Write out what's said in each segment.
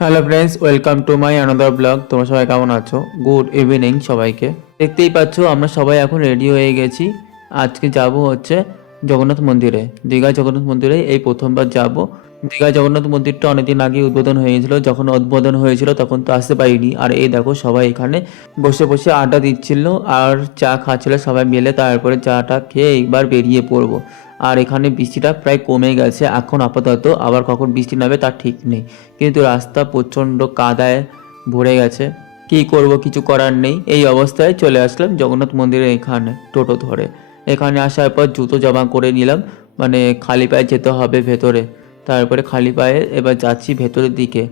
Hello friends, welcome to my another blog. তোমরা সবাই কেমন আছো? গুড ইভিনিং সবাইকে। দেখতেই পাচ্ছ আমরা সবাই এখন রেডি হয়ে গেছি। আজকে যাব হচ্ছে জগন্নাথ মন্দিরে, দীঘা জগন্নাথ মন্দিরে এই প্রথমবার যাব। দীঘা জগন্নাথ মন্দিরটা অনেকদিন আগে উদ্বোধন হয়ে গেছিলো, যখন উদ্বোধন হয়েছিল তখন তো আসতে পারিনি। আর এই দেখো সবাই এখানে বসে বসে আড্ডা দিচ্ছিল আর চা খাচ্ছিল সবাই মিলে। তারপরে চাটা খেয়ে একবার বেরিয়ে পড়বো। আর এখানে বৃষ্টিটা প্রায় কমে গেছে এখন আপাতত, আবার কখন বৃষ্টি নামবে তার ঠিক নেই। কিন্তু রাস্তা প্রচণ্ড কাদায় ভরে গেছে, কী করব, কিছু করার নেই। এই অবস্থায় চলে আসলাম জগন্নাথ মন্দিরের এখানে টোটো ধরে। এখানে আসার পর জুতো জমা করে নিলাম, মানে খালি পায়ে যেতে হবে ভেতরে। তারপরে খালি পায়ে এবার যাচ্ছি ভেতরের দিকে।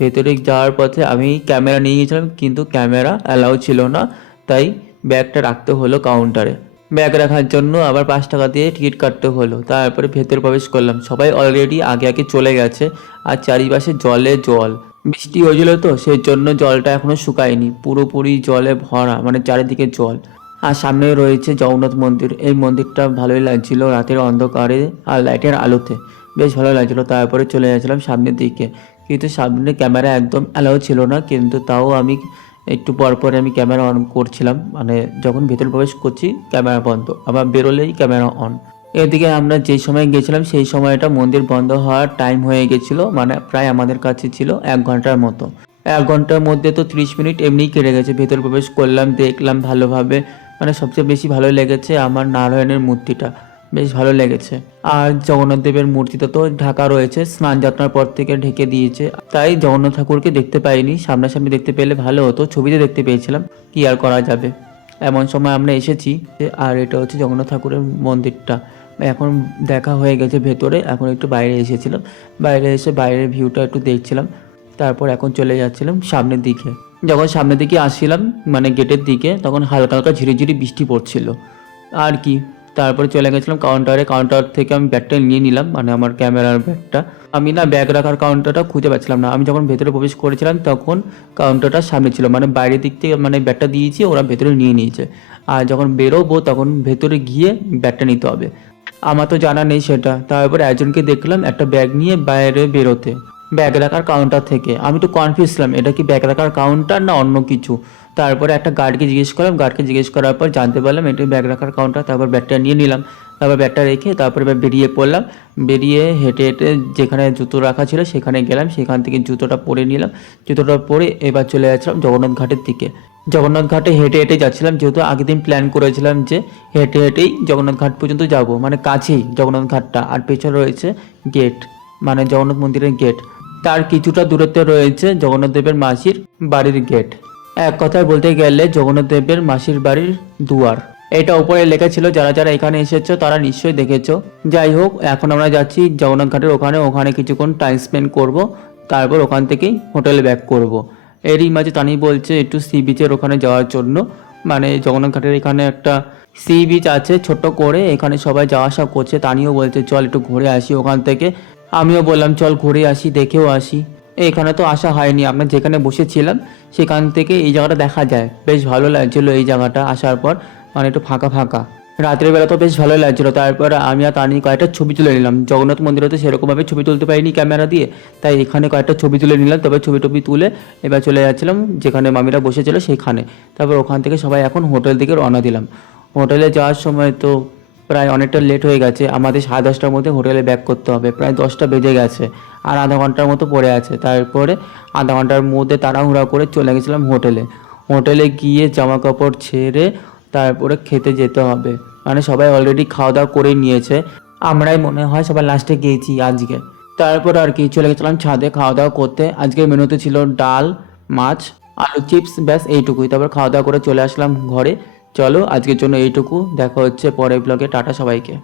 ভেতরে যাওয়ার পথে আমি ক্যামেরা নিয়ে গিয়েছিলাম, কিন্তু ক্যামেরা অ্যালাউ ছিল না, তাই ব্যাগটা রাখতে হলো কাউন্টারে। ব্যাগ রাখার জন্য আবার 5 টাকা দিয়ে টিকিট কাটতে হলো। তারপরে ভেতরে প্রবেশ করলাম। সবাই অলরেডি আগে আগে চলে গেছে আর চারিপাশে জলে জল। বৃষ্টি হয়েছিল তো সেই জন্য জলটা এখনও শুকায়নি, পুরোপুরি জলে ভরা, মানে চারিদিকে জল। আর সামনে রয়েছে জগন্নাথ মন্দির। এই মন্দিরটা ভালোই লাগছিল রাতের অন্ধকারে আর লাইটের আলোতে, বেশ ভালো লাগছিলো। তারপরে চলে গেছিলাম সামনের দিকে, কিন্তু সামনে ক্যামেরা একদম অ্যালাউ ছিল না, কিন্তু তাও আমি একটু পর পরে আমি ক্যামেরা অন করছিলাম, মানে যখন ভেতরে প্রবেশ করছি ক্যামেরা বন্ধ, আবার বেরোলেই ক্যামেরা অন। এদিকে আমরা যেই সময় গেছিলাম সেই সময়টা মন্দির বন্ধ হওয়ার টাইম হয়ে গেছিলো, মানে প্রায় আমাদের কাছে ছিল 1 ঘন্টার মতো। 1 ঘন্টার মধ্যে তো 30 মিনিট এমনিই কেটে গেছে। ভেতর প্রবেশ করলাম, দেখলাম ভালোভাবে, মানে সবচেয়ে বেশি ভালো লেগেছে আমার নারায়ণের মূর্তিটা, বেশ ভালো লেগেছে। আর জগন্নাথ দেবের মূর্তিটা তো ঢাকা রয়েছে, স্নান যাত্রার পর থেকে ঢেকে দিয়েছে, তাই জগন্নাথ ঠাকুরকে দেখতে পাইনি। সামনাসামনি দেখতে পেলে ভালো হতো, ছবিতে দেখতে পেয়েছিলাম, কি আর করা যাবে। এমন সময় আমরা এসেছি। আর এটা হচ্ছে জগন্নাথ ঠাকুরের মন্দিরটা। এখন দেখা হয়ে গেছে ভেতরে, এখন একটু বাইরে এসেছিলাম, বাইরে এসে বাইরের ভিউটা একটু দেখছিলাম। তারপর এখন চলে যাচ্ছিলাম সামনের দিকে। যখন সামনের দিকে আসছিলাম, মানে গেটের দিকে, তখন হালকা হালকা ঝিরিঝিরি বৃষ্টি পড়ছিল আর কি। তারপরে চলে গেছিলাম কাউন্টারে। কাউন্টার থেকে আমি ব্যাগটা নিয়ে নিলাম, মানে আমার ক্যামেরার ব্যাগটা। আমি না ব্যাগ রাখার কাউন্টারটা খুঁজে পাচ্ছিলাম না। আমি যখন ভেতরে প্রবেশ করেছিলাম তখন কাউন্টারটা সামনে ছিল, মানে বাইরের দিক থেকে মানে ব্যাগটা দিয়েছি, ওরা ভেতরে নিয়ে নিয়েছে। আর যখন বেরোবো তখন ভেতরে গিয়ে ব্যাগটা নিতে হবে। আমার তো জানা নেই সেটা। তারপরে একজনকে দেখলাম একটা ব্যাগ নিয়ে বাইরে বেরোতে ব্যাগ রাখার কাউন্টার থেকে। আমি তো কনফিউজ ছিলাম এটা কি ব্যাগ রাখার কাউন্টার না অন্য কিছু। তারপরে একটা গার্ডকে জিজ্ঞেস করলাম, গার্ডকে জিজ্ঞেস করার পর জানতে পারলাম এটা ব্যাগ রাখার কাউন্টার। তারপর ব্যাগটা নিয়ে নিলাম, তারপর ব্যাগটা রেখে তারপরে বেরিয়ে পড়লাম। বেরিয়ে হেঁটে হেঁটে যেখানে জুতো রাখা ছিল সেখানে গেলাম, সেখান থেকে জুতোটা পরে নিলাম। জুতোটা পরে এবার চলে যাচ্ছিলাম জগন্নাথ ঘাটের দিকে। জগন্নাথ ঘাটে হেঁটে হেঁটে যাচ্ছিলাম, যেহেতু আগের দিন প্ল্যান করেছিলাম যে হেঁটে হেঁটেই জগন্নাথ ঘাট পর্যন্ত যাব, মানে কাছেই জগন্নাথ ঘাটটা। আর পেছনে রয়েছে গেট, মানে জগন্নাথ মন্দিরের গেট। তার কিছুটা দূরত্বে রয়েছে জগন্নাথ দেবের মাসির বাড়ির গেট। এক কথায় বলতে গেলে জগন্নাথ দেবের মাসির বাড়ির দুয়ার। এটা উপরে লেখা ছিল, যারা যারা এখানে এসেছো তারা নিশ্চয়ই দেখেছো। যাই হোক, এখন আমরা যাচ্ছি জগন্নাথ ঘাটের ওখানে। ওখানে কিছুক্ষণ টাইম স্পেন্ড করব, তারপর ওখান থেকেই হোটেলে ব্যাক করব। এরই মাঝে তানি বলছে একটু সি বিচের ওখানে যাওয়ার জন্য, মানে জগন্নাথ ঘাটের এখানে একটা সি বিচ আছে ছোট্ট করে, এখানে সবাই যাওয়া আসা করছে। তানিও বলছে চল একটু ঘুরে আসি ওখান থেকে। আমিও বললাম চল ঘুরে আসি, দেখেও আসি। এখানে তো আসা হয়নি, আমরা যেখানে বসেছিলাম সেখান থেকে এই জায়গাটা দেখা যায়, বেশ ভালো লাগছিলো এই জায়গাটা আসার পর, মানে একটু ফাঁকা ফাঁকা। রাত্রের বেলা তো বেশ ভালোই লাগছিলো। তারপর আমি আর তানি কয়েকটা ছবি তুলে নিলাম। জগন্নাথ মন্দিরে তো সেরকমভাবে ছবি তুলতে পারিনি ক্যামেরা দিয়ে, তাই এখানে কয়েকটা ছবি তুলে নিলাম। তবে ছবি টবি তুলে এবার চলে যাচ্ছিলাম যেখানে মামিরা বসেছিল সেখানে। তারপর ওখান থেকে সবাই এখন হোটেল দিকে রওনা দিলাম। হোটেলে যাওয়ার সময় তো প্রায় অনেকটা লেট হয়ে গেছে, আমাদের 10:30টার মধ্যে হোটেলে ব্যাক করতে হবে। প্রায় 10টা বেজে গেছে আর আধা ঘন্টার মতো পড়ে আছে। তারপরে আধা ঘন্টার মধ্যে তাড়াহুড়া করে চলে গেছিলাম হোটেলে। হোটেলে গিয়ে জামা কাপড় ছেড়ে তারপরে খেতে যেতে হবে, মানে সবাই অলরেডি খাওয়া দাওয়া করে নিয়েছে, আমরাই মনে হয় সবাই লাস্টে গিয়েছি আজকে। তারপর আর কি চলে গেছিলাম ছাদে খাওয়া দাওয়া করতে। আজকের মেনুতে ছিল ডাল, মাছ, আলু চিপস, ব্যাস এইটুকুই। তারপর খাওয়া দাওয়া করে চলে আসলাম ঘরে। চলো আজকের জন্য এইটুকু, দেখা হচ্ছে পরের ব্লগে। টাটা সবাইকে।